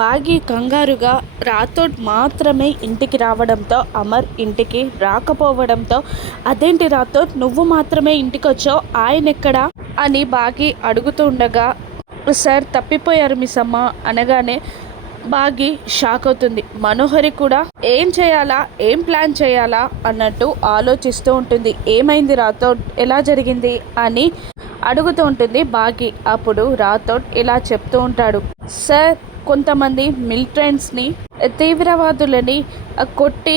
బాగి కంగారుగా రాథోడ్ మాత్రమే ఇంటికి రావడంతో అమర్ ఇంటికి రాకపోవడంతో, అదేంటి రాథోడ్ నువ్వు మాత్రమే ఇంటికొచ్చావు, ఆయన ఎక్కడా అని బాగి అడుగుతూ ఉండగా, సార్ తప్పిపోయారు మిస్ అమ్మ అనగానే బాగి షాక్ అవుతుంది. మనోహరి కూడా ఏం చేయాలా, ఏం ప్లాన్ చేయాలా అన్నట్టు ఆలోచిస్తూ ఉంటుంది. ఏమైంది రాథోడ్, ఎలా జరిగింది అని అడుగుతూ ఉంటుంది బాగి. అప్పుడు రాథోడ్ ఇలా చెప్తూ ఉంటాడు, సార్ కొంతమంది మిలిటెంట్స్ని, తీవ్రవాదులని కొట్టి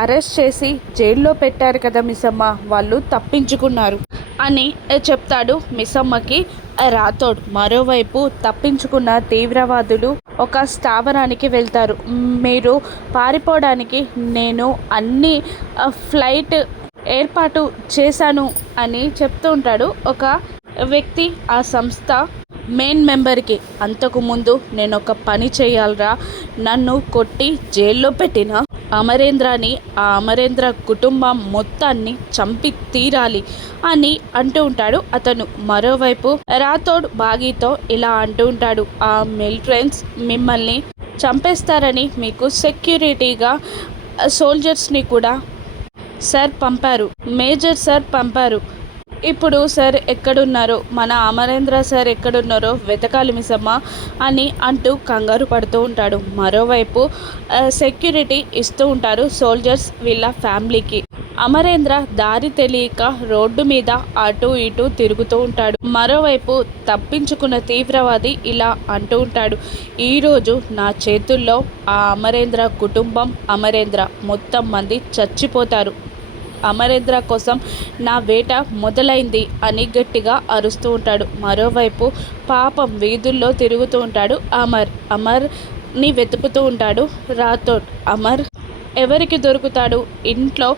అరెస్ట్ చేసి జైల్లో పెట్టారు కదా మిస్సమ్మ, వాళ్ళు తప్పించుకున్నారు అని చెప్తాడు మిస్సమ్మకి రాథోడ్. మరోవైపు తప్పించుకున్న తీవ్రవాదులు ఒక స్థావరానికి వెళ్తారు. మీరు పారిపోవడానికి నేను అన్ని ఫ్లైట్ ఏర్పాటు చేశాను అని చెప్తూ ఉంటాడు ఒక వ్యక్తి ఆ సంస్థ మెయిన్ మెంబర్కి. అంతకుముందు నేను ఒక పని చేయాలరా, నన్ను కొట్టి జైల్లో పెట్టిన అమరేంద్రని, ఆ అమరేంద్ర కుటుంబం మొత్తాన్ని చంపి తీరాలి అని అంటూ ఉంటాడు అతను. మరోవైపు రాథోడ్ బాగీతో ఇలా అంటూ ఉంటాడు, ఆ మిలిటెంట్స్ మిమ్మల్ని చంపేస్తారని మీకు సెక్యూరిటీగా సోల్జర్స్ని కూడా సార్ పంపారు, మేజర్ సార్ పంపారు. ఇప్పుడు సార్ ఎక్కడున్నారో, మన అమరేంద్ర సార్ ఎక్కడున్నారో వెతకాలి మిసమ్మ అని అంటూ కంగారు పడుతూ ఉంటాడు. మరోవైపు సెక్యూరిటీ ఇస్తూ ఉంటారు సోల్జర్స్ వీళ్ళ ఫ్యామిలీకి. అమరేంద్ర దారి తెలియక రోడ్డు మీద అటు ఇటు తిరుగుతూ ఉంటాడు. మరోవైపు తప్పించుకున్న తీవ్రవాది ఇలా అంటూ ఉంటాడు, ఈరోజు నా చేతుల్లో ఆ అమరేంద్ర కుటుంబం, అమరేంద్ర మొత్తం మంది చచ్చిపోతారు. అమరేంద్ర కోసం నా వేట మొదలైంది అని గట్టిగా అరుస్తూ ఉంటాడు. మరోవైపు పాపం వీధుల్లో తిరుగుతూ ఉంటాడు అమర్ని వెతుకుతూ ఉంటాడు రాథోడ్. అమర్ ఎవరికి దొరుకుతాడు? ఇంట్లో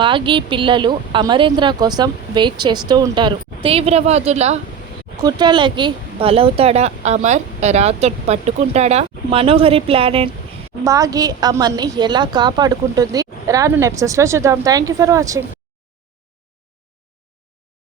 బాగి పిల్లలు అమరేంద్ర కోసం వెయిట్ చేస్తూ ఉంటారు. తీవ్రవాదుల కుట్రలకి బలవుతాడా అమర్? రాథోడ్ పట్టుకుంటాడా? మనోహరి ప్లానెట్ బాగి అమర్ని ఎలా కాపాడుకుంటుంది? రాను ఎపిసోడ్స్లో చూద్దాం. Thank you for watching.